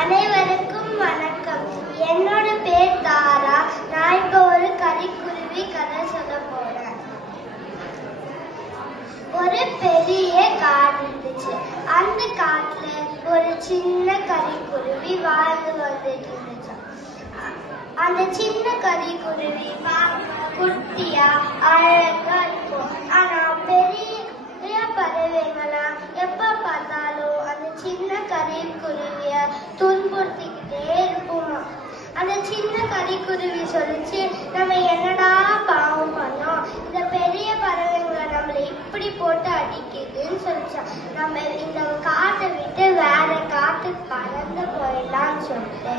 அனைவருக்கும் வணக்கம். என்னோட பேர் தாரா. நான் இப்போ ஒரு கரிக்குருவி கதை சொல்ல போறேன். ஒரு பெரிய காடு இருந்துச்சு. அந்த காட்டுல ஒரு சின்ன கரிக்குருவி வாழ்ந்து வந்துட்டு இருந்துச்சு. அந்த சின்ன கரிக்குருவி குட்டியா அழகா இருக்கும். ஆனா பெரிய பறவைங்களா எப்ப பார்த்தாலும் அந்த சின்ன கரிக்குருவிய துன்புறுத்திக்கிட்டே இருக்குமா. அந்த சின்ன கரிக்குருவி சொல்லிச்சு, நம்ம என்னடா பாவம் பண்ணோம், இந்த பெரிய பறவைங்களை நம்மளை இப்படி போட்டு அடிக்குதுன்னு சொல்லிச்சா. நம்ம இந்த காட்டை விட்டு வேற காட்டுக்கு பறந்து போயிடலாம்னு சொல்லிட்டு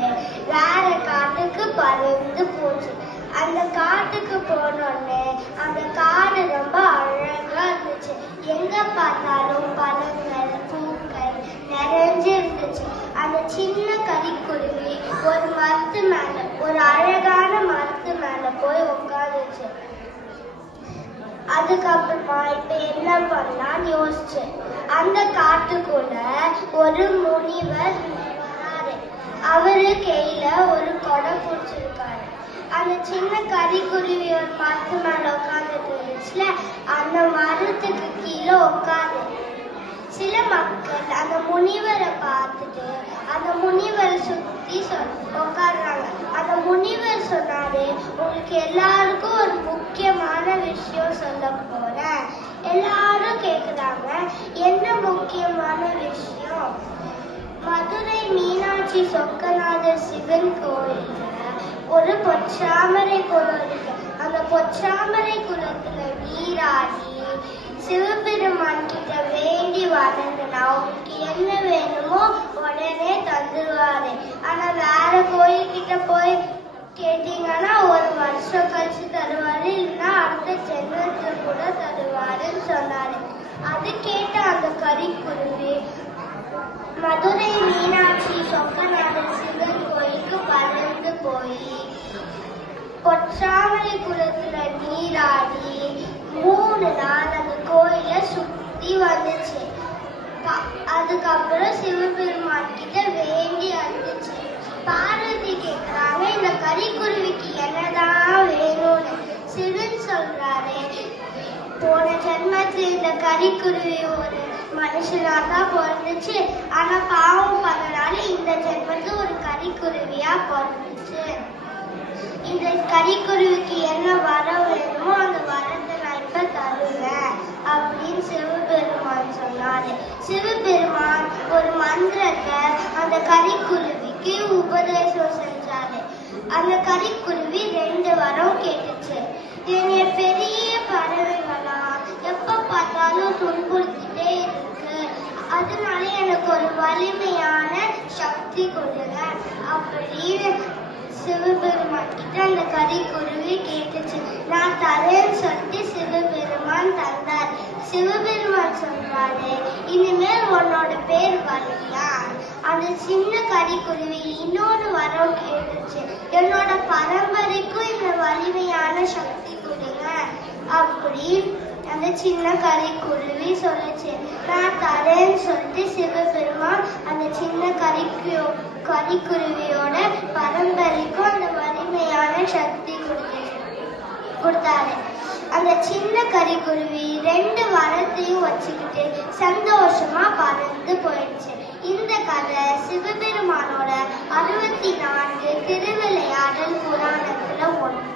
வேற காட்டுக்கு பறந்து போச்சு. அந்த காட்டுக்கு போனோடனே அந்த காடு ரொம்ப அழகா இருந்துச்சு. எங்க பார்த்தாலும் பழங்கள் பூக்கள் நிறைஞ்சு இருந்துச்சு. அந்த சின்ன கரிக்குருவி ஒரு மரத்து மேல, ஒரு அழகான மரத்து மேல போய் உட்காந்துச்சு. அதுக்கப்புறமா இப்ப என்ன பண்ணலான்னு யோசிச்சு அந்த காட்டுக்குள்ள ஒரு முனிவர் வராரு. அவரு கையில ஒரு கொடை பிடிச்சிருக்காரு. அந்த சின்ன கரிக்குருவி ஒரு மரத்து மேல உட்காந்துட்டு இருந்துச்சுல, அந்த மரத்துக்கு கீழே உட்காந்து சில மக்கள் அந்த முனிவரை பார்த்துட்டு அந்த முனிவரை சுத்தி உட்காடுறாங்க. அந்த முனிவர் சொன்னாரு, உங்களுக்கு எல்லாருக்கும் ஒரு முக்கியமான விஷயம் சொல்ல போறேன். எல்லாரும் கேக்குறாங்க, என்ன முக்கியமான விஷயம்? மதுரை மீனாட்சி சொக்கநாதர் சிவன் கோயில்ல ஒரு பொற்றாமரை குளம் இருக்கு. அந்த பொற்றாமரை குளத்துல நீராடி சிவபெருமான் கிட்ட வேண்டி வணங்கினா உங்களுக்கு என்ன வேணுமோ உடனே தந்துருவாரு. ஆனா வேற கோயில் கிட்ட போய் கேட்டீங்கன்னா ஒரு வருஷம் கழிச்சு தருவாரு, இல்லைன்னா அடுத்த ஜென்மத்துல கூட தருவாருன்னு சொன்னாரு. அது கேட்ட அந்த கரிக்குருவி மதுரை மீனாட்சி சொக்கநாதர் சிவன் கோயிலுக்கு பறந்து போய் பொற்றாமரை குளத்துல நீராடி 3 நாள் அந்த கோயில சுத்தி வந்துச்சு. அதுக்கப்புறம் சிவபெருமான் கிட்ட வேண்டி வந்துச்சு. பார்வதி கேக்குறாங்க, இந்த கரிக்குருவிக்கு என்னதான் வேணும்னு. சிவன் சொல்றாரு, போன ஜென்மத்துல இந்த கரிக்குருவி ஒரு மனுஷனாதான் பிறந்துச்சு. ஆனா பாவம் பண்ணனால இந்த ஜென்மத்துல ஒரு கரிக்குருவியா பிறந்துச்சு. இந்த கரிக்குருவிக்கு என்ன வரம் வேணுமோ அந்த வரத்தை நான் இப்ப தருவேன் அப்படின்னு சிவபெருமான் சொன்னாரு. சிவபெருமான் ஒரு மந்திரத்தை அந்த கரிக்குருவிக்கு உபதேசம் செஞ்சாரு. அந்த கரிக்குருவி 2 வரம் கேட்டுச்சு. என்னைய பெரிய பறவைகளா எப்ப பார்த்தாலும் துன்புறுத்திட்டே இருக்கு, அதனால எனக்கு ஒரு வலிமையான சக்தி கொடுங்க அப்படின்னு சிவபெருமான் கிட்ட அந்த கரிக்குருவி கேட்டுச்சு. நான் தரேன்னு சொல்லிட்டு சிவபெருமான் தந்தார். சிவபெருமான் சொல்றாரு, இனிமேல் உன்னோட பேர் வலியா. அந்த சின்ன கரிக்குருவி இன்னொரு வரம் கேட்டுச்சு, என்னோட பரம்பரைக்கும் இந்த வலிமையான சக்தி கொடுங்க அப்படி அந்த சின்ன கரிக்குருவி சொல்லுச்சு. நான் தரேன்னு சொல்லிட்டு சிவபெருமான் அந்த சின்ன கரிக்குருவியோட பரம்பரைக்கும் அந்த வலிமையான சக்தி கொடுத்தாரு. அந்த சின்ன கரிக்குருவி 2 வரத்தையும் வச்சுக்கிட்டு சந்தோஷமா பறந்து போயிடுச்சு. இந்த கதை சிவபெருமானோட 64 திருவிளையாடல் புராணத்துல ஒன்று.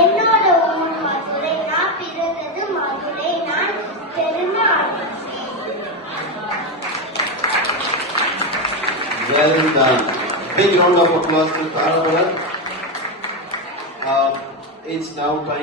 என்னோட ஊர் மதுரை, நான் பிறந்தது மதுரை, நான் பெருமை அடைகிறேன். Well done. Big round of applause to Tara. It's now time.